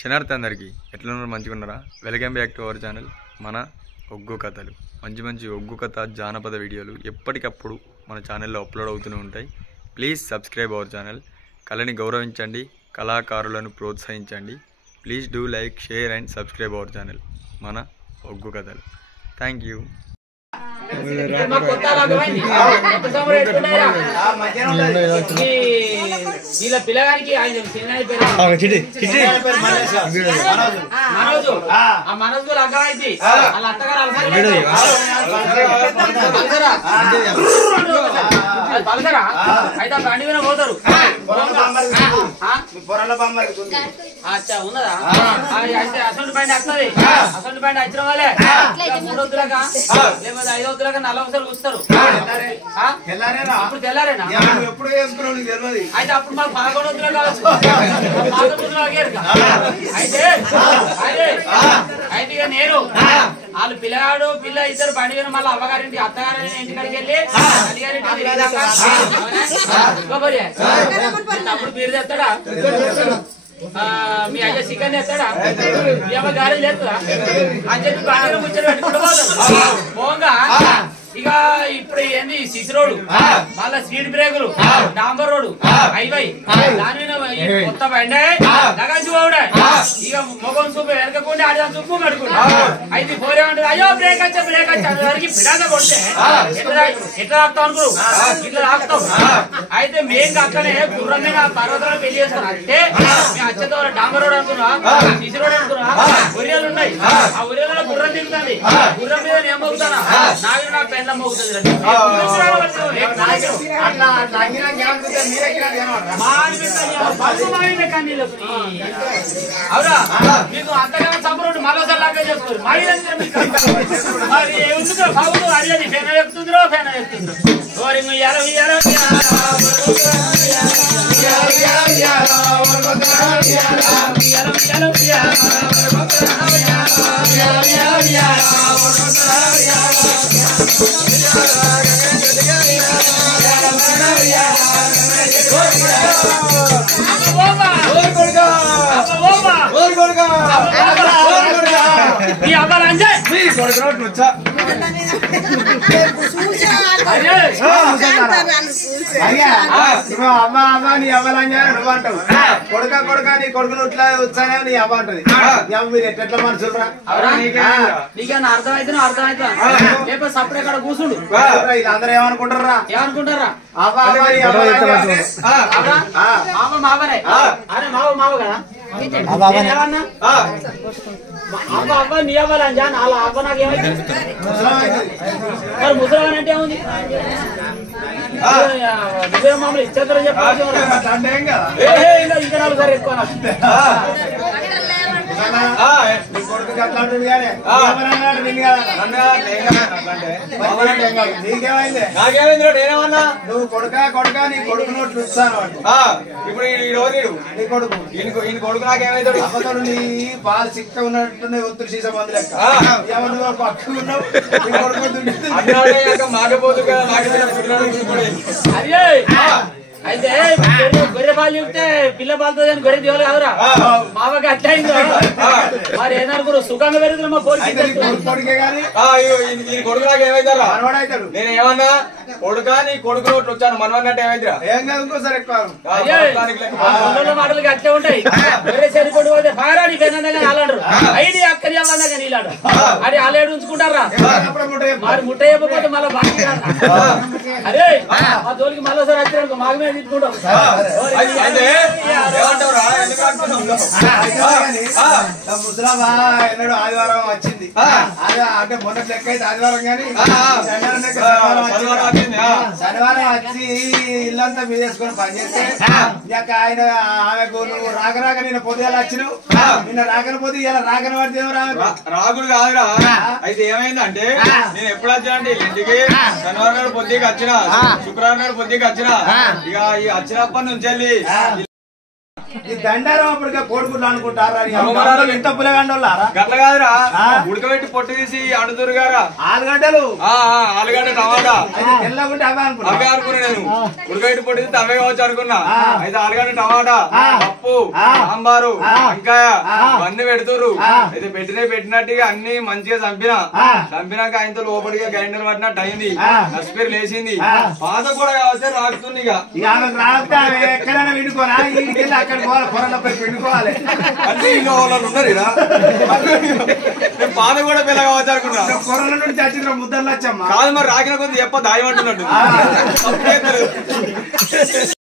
క్షణార్థి అందరికీ ఎట్లున్నారు? మంచిగా ఉన్నారా? Welcome back to our channel మన ఒగ్గు కథలు. మంచి మంచి ఒగ్గు కథ జానపద వీడియోలు ఎప్పటికప్పుడు మన ఛానల్లో అప్లోడ్ అవుతూనే ఉంటాయి. Please subscribe our channel. కళని గౌరవించండి, కళాకారులను ప్రోత్సహించండి. Please do like, share and subscribe our channel మన ఒగ్గు కథలు. Thank you. పిల్లగానికి మనోజ్ అర్థమైంది. వాళ్ళ అత్తగారు పలసరా అయితే బండి మీద పోతారు. ఉన్నదా అయితే అసలు బండి వస్తుంది. అసలు బండి వచ్చిన వాళ్ళే 3 వద్దులకా లేకపోతే 5 వద్దులకా 4 అవసరాలు కూర్చుతారు. ఇప్పుడు తెల్లారేనా? అయితే అప్పుడు మాకు 11 వద్దులు కావచ్చు. అయితే అయితే ఇక నేను వాళ్ళు పిల్లగాడు పిల్ల ఇద్దరు బండి మీద మళ్ళీ అవ్వగారింటి అత్తగారి ఇంటికాడికి వెళ్ళి అప్పుడు మీరు తెస్తాడా? మీ అయ్య చికెన్ తెస్తాడా? మీ అమ్మ గారెలు తెస్తాడా అని చెప్పి బండి ముచ్చట పెట్టుకుంటూ పోగా ఇక ఇప్పుడు ఏంది సిసి రోడ్డు, మళ్ళా స్పీడ్ బ్రేకులు, డాంబర్ రోడ్డు, హైవై, దాని కొత్త బండి లగాసి పోవడే. ఇక మొగం చూపు వెనకకుండా ఆడి చూపు కడుకుంటా అయితే పోరేమంటారు, అయ్యో బ్రేక్ వచ్చా బ్రేక్ వచ్చా అందరికి పిడాగా కొడితే ఎట్లా ఆపుతావు అనుకో, ఇట్లా ఆపుతావు. అయితే మేము అట్లనే గుర్రం మీద పర్వతాలు పెళ్లి చేస్తాను అంటే మేము వచ్చేతో డాంబర్ రోడ్ అనుకున్నా, సిసి రోడ్ అనుకున్నా, ఒరియాలు ఉన్నాయి. ఆ ఒరియాలలో గుర్రం దిగుతుంది. గుర్రం మీద నేను మోగుతానా, నాకు నాకు పెళ్ళ మోగుతుంది. అవునా? మీకు అంతగా సంబరం మరోసారి లాగా చెప్తారు. బాబు అడిగది ఫెన చెప్తుందిరో ఫెన చెప్తుండ్రు. అమ్మ అమ్మ నీ అవ్వాలని నువ్వు అంటావు. కొడుక కొడుక నీ కొడుకులు ఇట్లా వచ్చానే నీ అవ్వ అంటది. మీరు ఎట్లా మనుషులు నీకేమన్నా అర్థమైతే అర్థమైతే లేకపోతే సపరేట్ అక్కడ కూర్చుండు. అందరూ ఏమనుకుంటారా ఏమనుకుంటారా? అవ్వ మావ మావనే. అరే మావ మావ కదా ఏమన్నా అవ్వ అవ్వ నీ అవ్వాలని జా అలా అవ్వ నాకు ఏమైంది? మరి ముసలామని అంటే ఏముంది? నువ్వే మామూలు ఇచ్చేద్దరు చెప్పాలి. ఇంకా 4 సార్లు ఎక్కువ కొడుకు అట్లా ఉంటుంది కానీ నీకేమైంది? నేనేమన్నా నువ్వు కొడుక నీ కొడుకు నోట్లు ఇస్తాను. ఇప్పుడు నీ కొడుకు ఈయన కొడుకు నాకేమైతాడు? అమ్మతోడు నీ పాలు చిక్క ఉన్నట్టున్నాయి. ఒత్తులు సీసా మంది లెక్క నువ్వు పక్కకు ఉన్నావు. నీ కొడుకు మాకపోతు కదా. అయితే గొర్రె పాలు చెప్తే పిల్ల పాలతో గొర్రె దేవాలి కాదురా. మామకి అట్లా అయిందో మరి ఏదనుకున్నారు సుఖంగా పెరుగుతున్నా మా కొడుకే కానీ ఈయన కొడుకు నాకు ఏమైతారా? మనవాడైతాడు. నేను ఏమన్నా కొడుకా నీ కొడుకు నోట్లు వచ్చాను మనవన్నట్టు ఏమైతురా? ఏం కాదు ఇంకోసారి ఎక్కువ మాటలకి అట్లే ఉంటాయి. గొర్రె సరిపడి పోతే బాగా నీ పెద్దగా అలాంటారు. ఐడి అక్కడి అవ్వగా నీలాడు అది అల్లేడు ఉంచుకుంటారా? మరి ముట్ట చెప్పకపోతే మళ్ళీ బాగా అరే ఆ తోలికి మళ్ళీ ఒకసారి వచ్చినాడు మాగమే తీసుకుంటాం. ముసలామా ఎన్నడు ఆదివారం వచ్చింది. అంటే మొదటి లెక్క అయితే ఆదివారం కానీ శనివారం వచ్చి ఇల్లంతా మీద వేసుకొని పనిచేస్తే ఇక ఆయన ఆమెకు నువ్వు రాక నిన్న పొద్దుగా వచ్చినావు. నిన్న రాకపోతే ఇలా రాకని పడితే రాకుడు కాదురా. అయితే ఏమైందంటే నేను ఎప్పుడు వచ్చా అంటే ఇంటికి శనివారం నాడు పొద్దుకి వచ్చిన, శుక్రవారం నాడు పొద్దుకి వచ్చిన. ఇక ఈ వచ్చినప్పటి నుంచి వెళ్ళి ఈ దండారం అప్పటికే కోడిగుడ్లు అనుకుంటారా ఇంత పులగండోళ్ళారా గట్ల కాదురా ఉడకబెట్టి పొట్టు తీసి అండుతురు గారా ఆలుగడ్డలు ఆలుగడ్డ టమాటా తెల్లగుంటే అవే అనుకున్నా అవే అనుకున్నా నేను ఉడకబెట్టి పొట్టు తీసి అవే కావచ్చు అనుకున్నా అయితే ఆలుగడ్డ టమాటా పప్పు సాంబారు వంకాయ అన్ని పెడుతురు అయితే పెట్టినట్టుగా అన్ని మంచిగా చంపినాక ఆయనతో లోపలిగా గైండలు పట్టినట్టు అయింది నస్పేరు లేచింది పాత కూడా కావచ్చు రాకుతుంది ఇక ఆమెకు రాకపోతే ఆమె ఎక్కడైనా వినుకోనా ఇంటికెళ్ళి అక్కడ పోవాలి పొరలపై వినుకోవాలి అంటే ఇంట్లో వాళ్ళు ఉన్నారు పాత కూడా పిల్ల కావచ్చు అనుకున్నా పొరల నుండి చచ్చిన ముద్దలు వచ్చమ్మా కాదు మరి రాకిన కొద్ది చెప్ప దాయమంటున్నట్టు